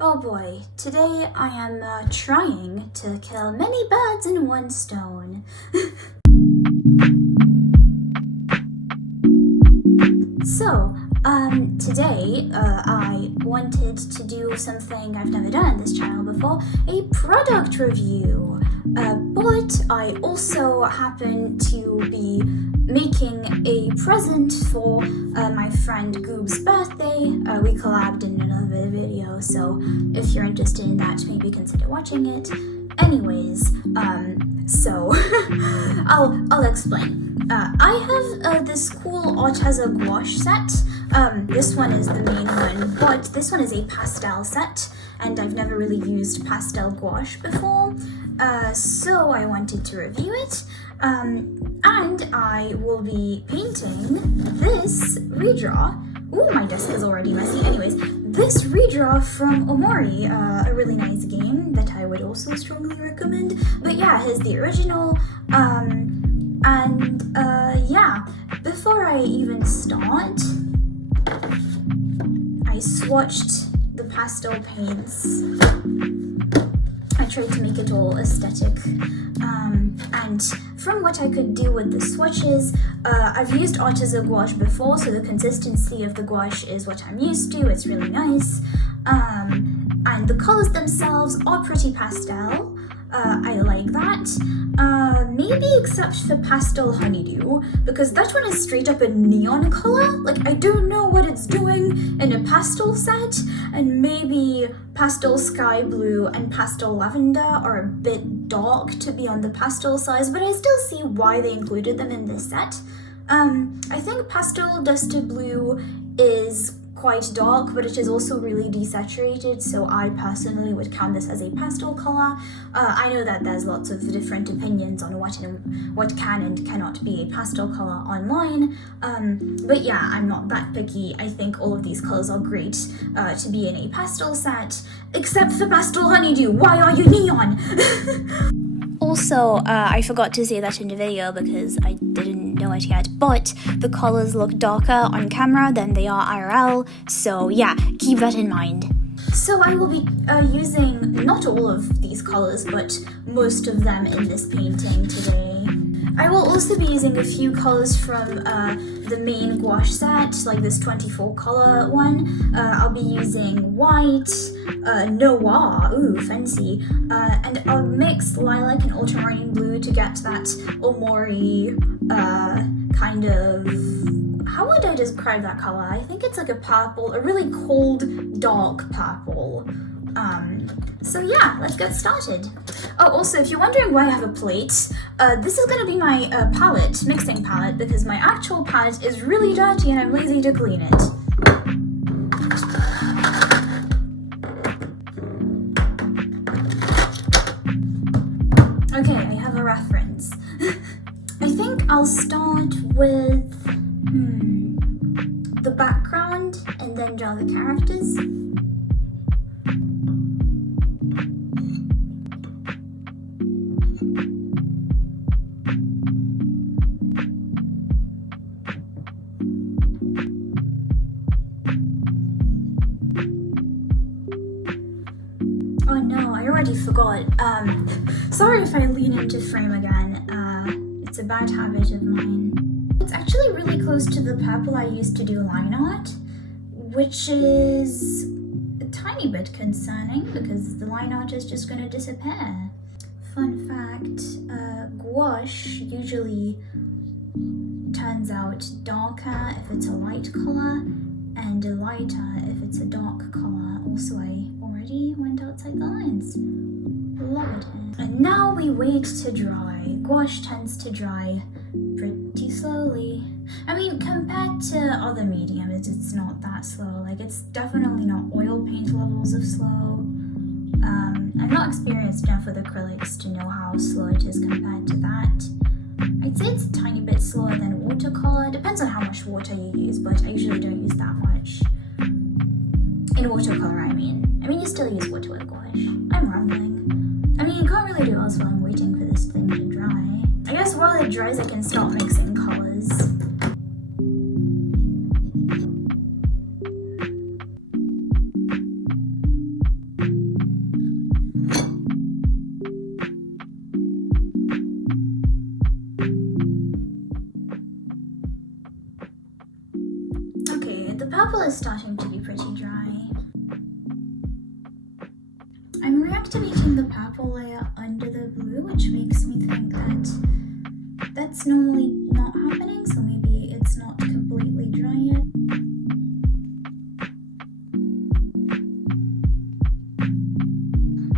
Oh boy, today I am trying to kill many birds in one stone. So, today I wanted to do something I've never done on this channel before, a product review. But I also happen to be making a present for my friend Goob's birthday. We collabed in another video, so if you're interested in that, maybe consider watching it. Anyways, so I'll explain. I have this cool Arteza gouache set. This one is the main one, but this one is a pastel set, and I've never really used pastel gouache before. So I wanted to review it, and I will be painting this redraw. Ooh, my desk is already messy. Anyways, this redraw from Omori, a really nice game that I would also strongly recommend. But yeah, here's the original, yeah, before I even start, I swatched the pastel paints. I tried to make it all aesthetic, and from what I could do with the swatches, I've used Arteza gouache before, so the consistency of the gouache is what I'm used to. It's really nice, and the colors themselves are pretty pastel. I like that, maybe except for pastel honeydew, because that one is straight up a neon color. Like, I don't know what it's doing in a pastel set, and maybe pastel sky blue and pastel lavender are a bit dark to be on the pastel size, but I still see why they included them in this set. I think pastel dusted blue is quite dark, but it is also really desaturated, so I personally would count this as a pastel color. I know that there's lots of different opinions on what can and cannot be a pastel color online, but yeah, I'm not that picky. I think all of these colors are great to be in a pastel set, except for pastel honeydew. Why are you neon? Also, I forgot to say that in the video because I didn't know it yet, but the colors look darker on camera than they are IRL, so yeah, keep that in mind. So I will be using not all of these colors, but most of them in this painting today. I will also be using a few colors from the main gouache set, like this 24 color one. I'll be using white, noir, ooh, fancy, and I'll mix lilac and ultramarine blue to get that Omori kind of, how would I describe that color? I think it's like a purple, a really cold, dark purple. So yeah, let's get started. Oh, also, if you're wondering why I have a plate, this is gonna be my palette, mixing palette, because my actual palette is really dirty and I'm lazy to clean it. Okay, I have a reference. I think I'll start with the background and then draw the characters. Oh no, I already forgot. Sorry if I lean into frame again. It's a bad habit of mine. It's actually really close to the purple I used to do line art, which is a tiny bit concerning because the line art is just gonna disappear. Fun fact, gouache usually turns out darker if it's a light color and lighter if it's a dark color. Also, I already went outside the lines. Love it. And now we wait to dry. Gouache tends to dry pretty slowly. I mean, compared to other mediums, it's not that slow. Like, it's definitely not oil paint levels of slow. I'm not experienced enough with acrylics to know how slow it is compared to that. I'd say it's a tiny bit slower than watercolor. Depends on how much water you use, but I usually don't use that much. In watercolor, I mean. You still use water with gouache. I'm rambling. I mean, you can't really do else while I'm waiting for this thing to dry. I guess while it dries, I can start mixing colors. is starting to be pretty dry. I'm reactivating the purple layer under the blue, which makes me think that that's normally not happening, so maybe it's not completely dry yet.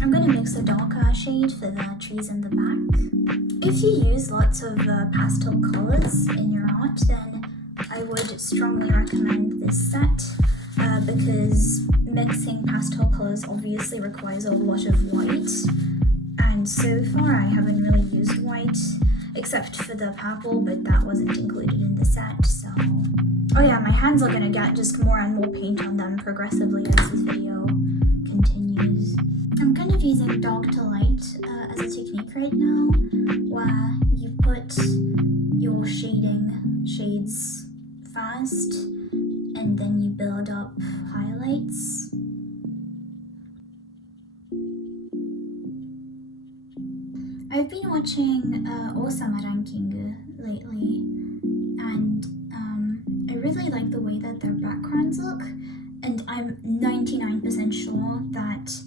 I'm going to mix a darker shade for the trees in the back. If you use lots of pastel colors in your art, then I would strongly recommend this set because mixing pastel colors obviously requires a lot of white, and so far I haven't really used white except for the purple, but that wasn't included in the set, so... Oh yeah, my hands are gonna get just more and more paint on them progressively as this video continues. I'm kind of using dark to light as a technique right now, where you put your shades first, and then you build up highlights. I've been watching Osama Ranking lately, and I really like the way that their backgrounds look, and I'm 99% sure that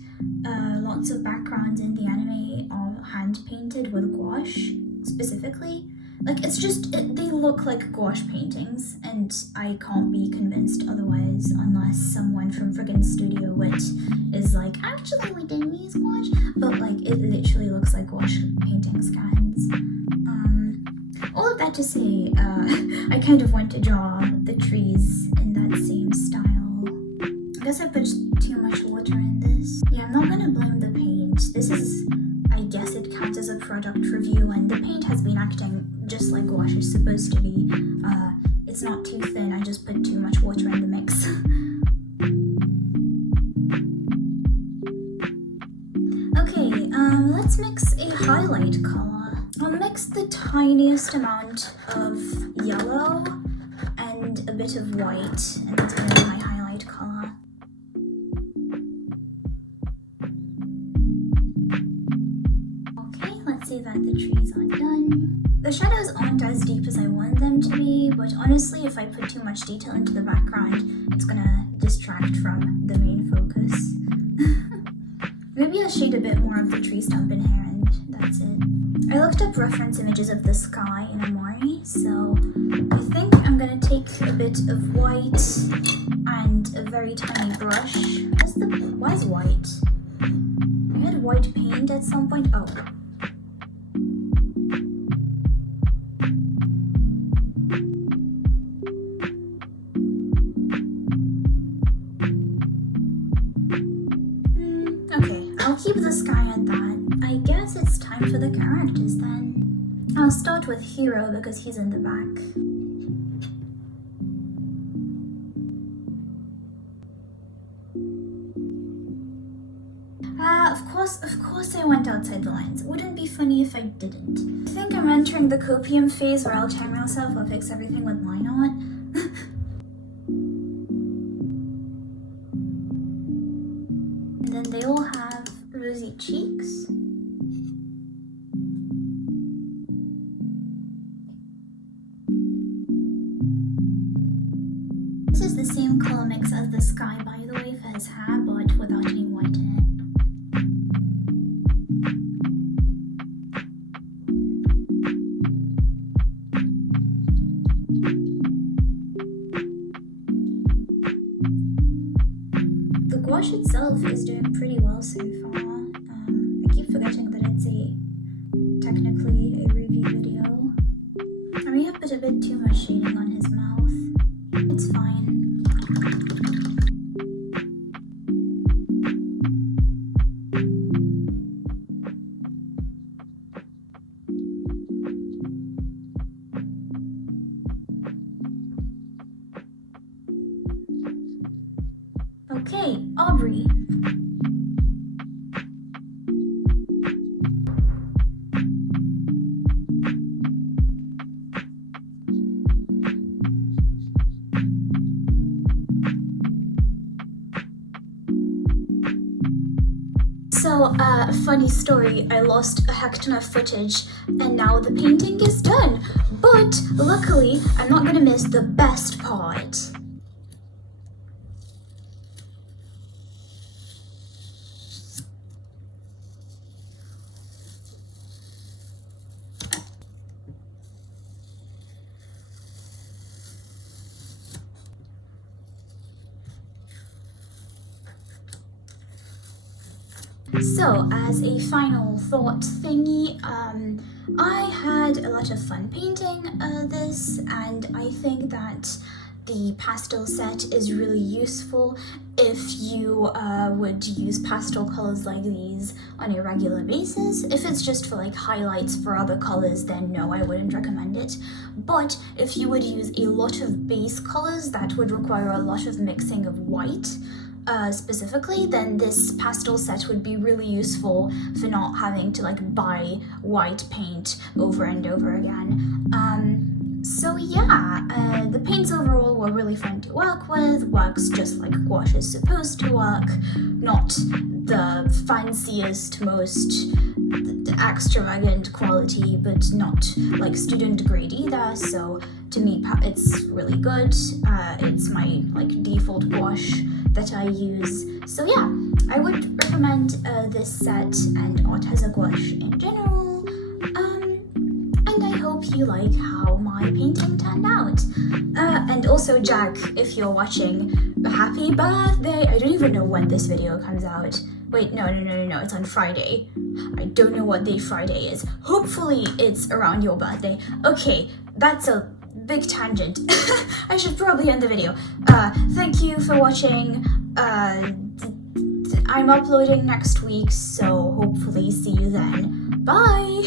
lots of backgrounds in the anime are hand painted with gouache, specifically. Like, it's just, they look like gouache paintings, and I can't be convinced otherwise unless someone from friggin' Studio Wit is like, actually we didn't use gouache, but like, it literally looks like gouache painting scans. All of that to say, I kind of want to draw the trees in that same style. I guess I put too much water in this. Yeah, I'm not gonna blame the paint. This is, I guess it counts as a product review, and the paint has been acting just like gouache is supposed to be. It's not too thin, I just put too much water in the mix. Okay, let's mix a highlight color. I'll mix the tiniest amount of yellow and a bit of white, and that's gonna be my highlight color. Okay, let's see that the trees are done. The shadows aren't as deep as I want them to be, but honestly, if I put too much detail into the background, it's gonna distract from the main focus. Maybe I'll shade a bit more of the tree stump in here, and that's it. I looked up reference images of the sky in Omori, so I think I'm gonna take a bit of white and a very tiny brush. Why is white? I had white paint at some point. Oh. Okay, I'll keep the sky at that. I guess it's time for the characters then. I'll start with Hiro because he's in the back. Of course I went outside the lines. It wouldn't be funny if I didn't. I think I'm entering the copium phase where I'll time myself, I'll fix everything with line art. And then they all have rosy cheeks. This is the same color mix as the sky, by the way, for his hair, but without any white in it. The gouache itself is doing pretty well so far. I keep forgetting that it's technically a review video. I may have put a bit too much shading on his mouth. It's fine. Okay, Aubrey. So, funny story, I lost a heck ton of footage, and now the painting is done. But, luckily, I'm not gonna miss the best part. So, as a final thought thingy, I had a lot of fun painting this, and I think that the pastel set is really useful if you would use pastel colors like these on a regular basis. If it's just for like highlights for other colors, then no, I wouldn't recommend it. But if you would use a lot of base colors that would require a lot of mixing of white, specifically, then this pastel set would be really useful for not having to like buy white paint over and over again. So yeah, the paints overall were really fun to work with, works just like gouache is supposed to work, not the fanciest, most extravagant quality, but not like student grade either, so to me it's really good. It's my like default gouache that I use, so yeah, I would recommend this set and Arteza gouache in general, and I hope you like how my painting turned out. And also, Jack, if you're watching, happy birthday! I don't even know when this video comes out. Wait, no, it's on Friday. I don't know what day Friday is. Hopefully it's around your birthday. Okay, that's a big tangent. I should probably end the video. Thank you for watching. I'm uploading next week, so hopefully see you then. Bye!